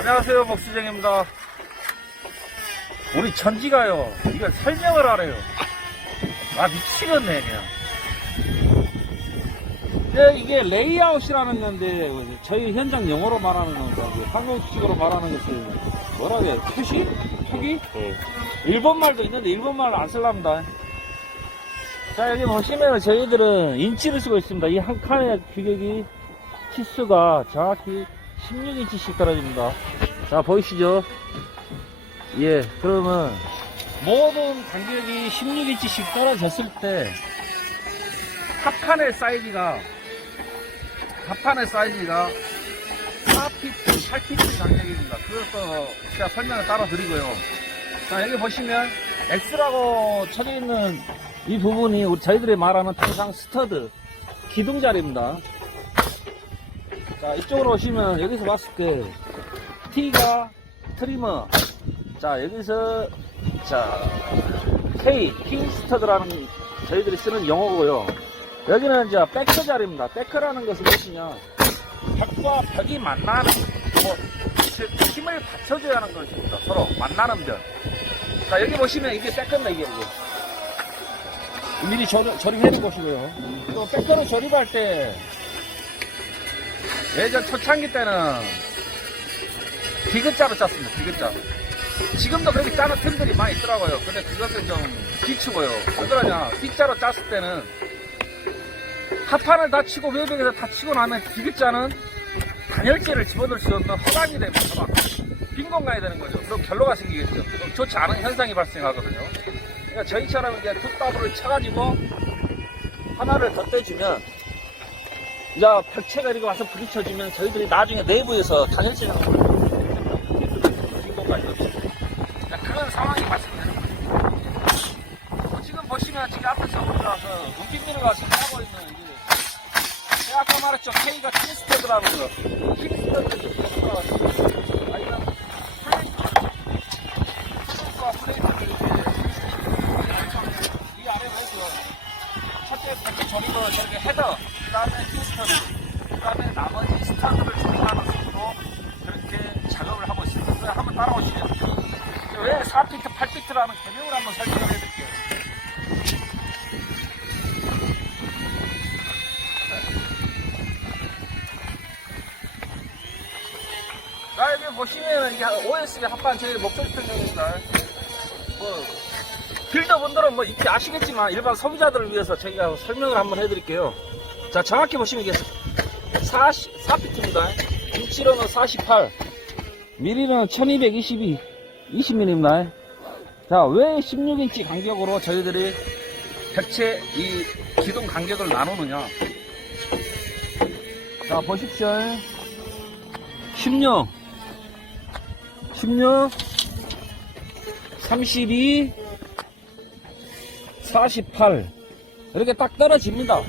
안녕하세요 목수정입니다. 우리 천지가요 이거 설명을 하래요. 아 미치겠네 그냥. 네, 이게 레이아웃이라는 건데 저희 현장 용어로 말하는 건가 한국식으로 말하는 것을 뭐라 그래 표시? 표기? 일본말도 있는데 일본말을 안 쓸랍니다. 자 여기 보시면 저희들은 인치를 쓰고 있습니다. 이 한 칸의 규격이 치수가 정확히 16인치씩 떨어집니다 자 보이시죠 예 그러면 모든 간격이 16인치씩 떨어졌을 때 합판의 사이즈가 합판의 사이즈가 4피트, 8피트 간격입니다. 그래서 제가 설명을 따라 드리고요. 자 여기 보시면 X라고 쳐져 있는 이 부분이 우리 저희들이 말하는 통상 스터드 기둥 자리입니다. 자 이쪽으로 오시면 여기서 봤을 때 T가 트리머 자 여기서 자 K 킹 스터드라는 저희들이 쓰는 용어고요. 여기는 이제 백커 자리입니다. 백커라는 것은 무엇이냐? 벽과 벽이 만나는 뭐 즉, 힘을 받쳐줘야 하는 것입니다. 서로 만나는 벽. 자 여기 보시면 이게 백커입니다. 이게. 미리 조립, 조립해 놓으시고요. 또 백커를 조립할 때 예전 초창기 때는 디귿자로 짰습니다. 디귿자. 지금도 그렇게 짜는 틈들이 많이 있더라고요. 근데 그것은 좀 비추고요. 왜 그러냐? 뒷자로 짰을 때는 합판을 다 치고 외벽에서 다 치고 나면 디귿자는 단열재를 집어넣을 수 없는 허당이. 허당. 빈 공간이 되는 거죠. 그럼 결로가 생기겠죠. 그럼 좋지 않은 현상이 발생하거든요. 그러니까 저희처럼 이제 두 따블을 쳐가지고 하나를 덧대주면 이제 벽체가 이렇게 와서 부딪혀지면 저희들이 나중에 내부에서 되죠. 자, 그런 상황이 거죠. 어, 지금 보시면 지금 앞에서 올라와서 움직이는 지금 하고 있는 이게 제가 말했죠 K가 킹스테드라는 거 킹스테드 아니면 플레이트와 플레이트를 이 안에 보죠 첫째 조립은 저렇게 헤더 그 다음에 킹스테드 그 다음에 나머지 스타트를 조립하는 식으로 그렇게 작업을 하고 있습니다 한번 따라오시죠 왜 4피트 8피트라는 개념을 한번 설명을 해드릴게요 자, 여기 보시면 이게 OSB 합판 저희 목소리 편입니다. 뭐, 빌더분들은 뭐 이렇게 아시겠지만 일반 소비자들을 위해서 저희가 설명을 한번 해드릴게요. 자, 정확히 보시면 이게 40, 4피트입니다. 인치로는 48, 미리는 1222, 20mm입니다. 자, 왜 16인치 간격으로 저희들이 벽체 이 기둥 간격을 나누느냐. 자, 보십시오. 16, 16, 32, 48 이렇게 딱 떨어집니다.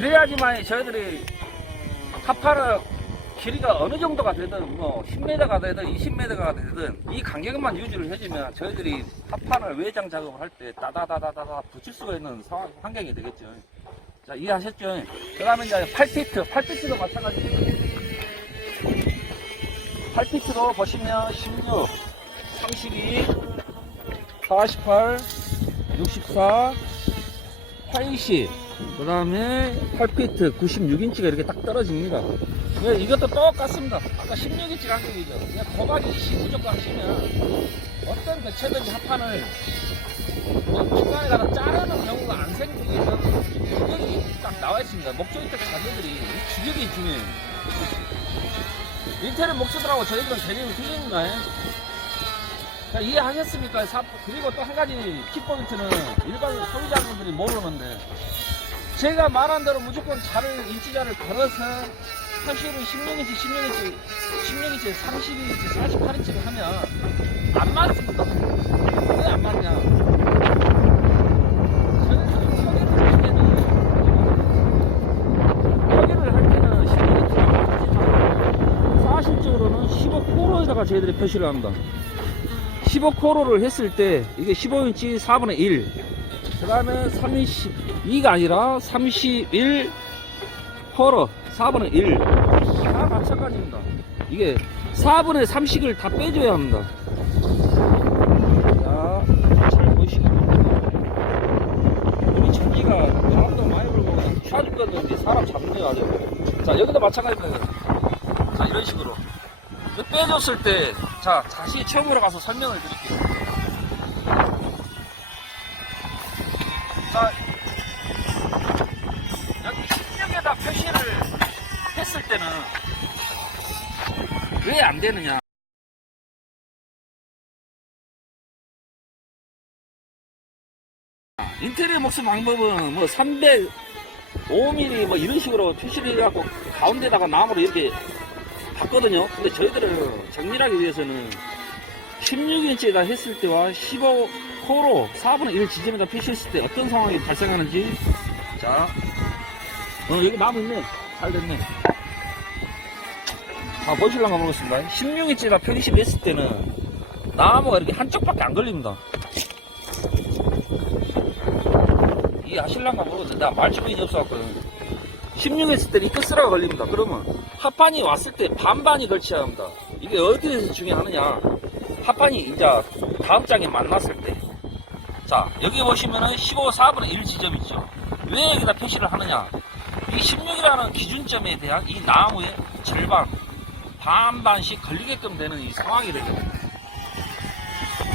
그래야지만 저희들이 합판을 길이가 어느 정도가 되든 뭐 10m가 되든 20m가 되든 이 간격만 유지를 해주면 저희들이 합판을 외장 작업을 할 때 따다다다다다 붙일 수가 있는 상황 환경이 되겠죠. 자 이해하셨죠? 그 다음에 이제 8피트, 8피트도 마찬가지입니다. 8피트로 보시면 16, 32, 48, 64, 80, 그 다음에 8피트 96인치가 이렇게 딱 떨어집니다. 네, 이것도 똑같습니다. 아까 16인치 간격이죠. 그냥 고가지 20 무조건 하시면 어떤 배체든지 합판을 뭐 중간에 가서 자르는 경우가 안 생기게 규격이 딱 나와 있습니다. 목조이트 가격들이 이 규격이 중요해요. 인테리어 목수들하고 저희들은 대리는 틀립니다. 자, 이해하셨습니까? 사- 그리고 또 한 가지 키포인트는 일반 소비자분들이 모르는데 제가 말한 대로 무조건 자를 인치자를 걸어서 사실은 16인치, 16인치, 16인치, 32인치, 48인치를 하면 안 맞습니다. 왜 안 맞냐? 저희들은 설계를 할 때는 설계를 할 때는 16인치를 사실적으로는 15코로에다가 저희들이 표시를 합니다. 15코로를 했을 때 이게 15인치 4분의 1. 그 다음에 32가 아니라 31 코로 4분의 1. 다 마찬가지입니다. 이게 4분의 3씩을 다 빼줘야 합니다. 자, 잘 보시고. 우리 전기가 바람도 많이 불고 샤줄 건데 사람 잡는 데가 아주. 자, 여기도 마찬가지입니다. 자, 이런 식으로. 이거 빼줬을 때, 자, 다시 처음으로 가서 설명을 드릴게요. 자, 여기 16에다 표시를 했을 때는 왜 안 되느냐? 인테리어 목수 방법은 뭐 300, 5mm 뭐 이런 식으로 표시를 해갖고 가운데다가 나무로 이렇게 봤거든요. 근데 저희들은 정밀하기 위해서는 16인치에다 했을 때와 15호로 4분의 1 지점에다 표시했을 때 어떤 상황이 발생하는지 자, 어, 여기 나무 있네. 잘 됐네. 자, 보실랑가 모르겠습니다. 16인치에다 표시를 했을 때는 나무가 이렇게 한쪽밖에 안 걸립니다. 이해하실랑가 모르겠어요. 내가 말주변이 없어갖고. 16 했을 때는 이 끝스라가 걸립니다. 그러면 합판이 왔을 때 반반이 걸쳐야 합니다. 이게 어디에서 중요하느냐. 합판이 이제 다음 장에 만났을 때. 자, 여기 보시면은 15, 4분의 1 지점이죠. 왜 여기다 표시를 하느냐. 이 16이라는 기준점에 대한 이 나무의 절반, 반반씩 걸리게끔 되는 이 상황이 되거든요.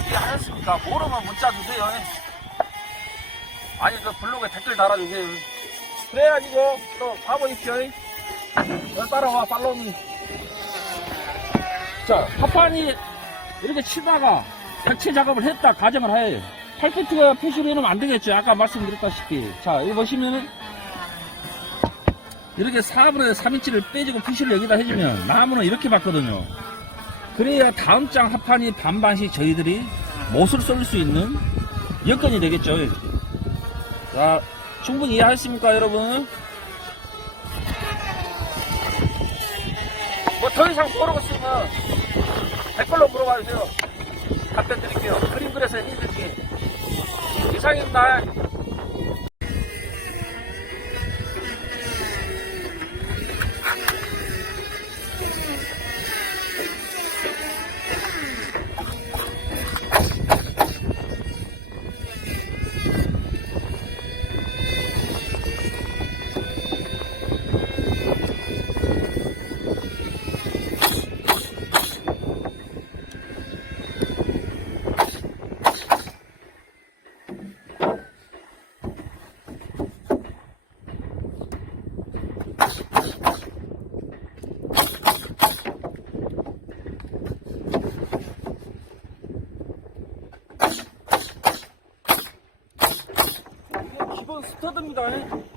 이해하셨습니까? 모르면 문자 주세요. 아니, 그 블로그에 댓글 달아주세요. 그래가지고 또 가보십시오. 여 따라와, 팔로우. 자, 합판이 이렇게 치다가 해체 작업을 했다 가정을 해요. 팔피트가 표시를 해놓으면 안 되겠죠. 아까 말씀드렸다시피. 자, 여기 보시면은 이렇게 4분의 3인치를 빼주고 표시를 여기다 해주면 나무는 이렇게 봤거든요. 그래야 다음 장 합판이 반반씩 저희들이 못을 쏠 수 있는 여건이 되겠죠. 자, 충분히 이해하셨습니까, 여러분? 뭐 더 이상 모르겠으면 댓글로 물어봐 주세요. 답변 드릴게요. 그림 그려서 해드릴게요. 이상입니다. 스터드입니다.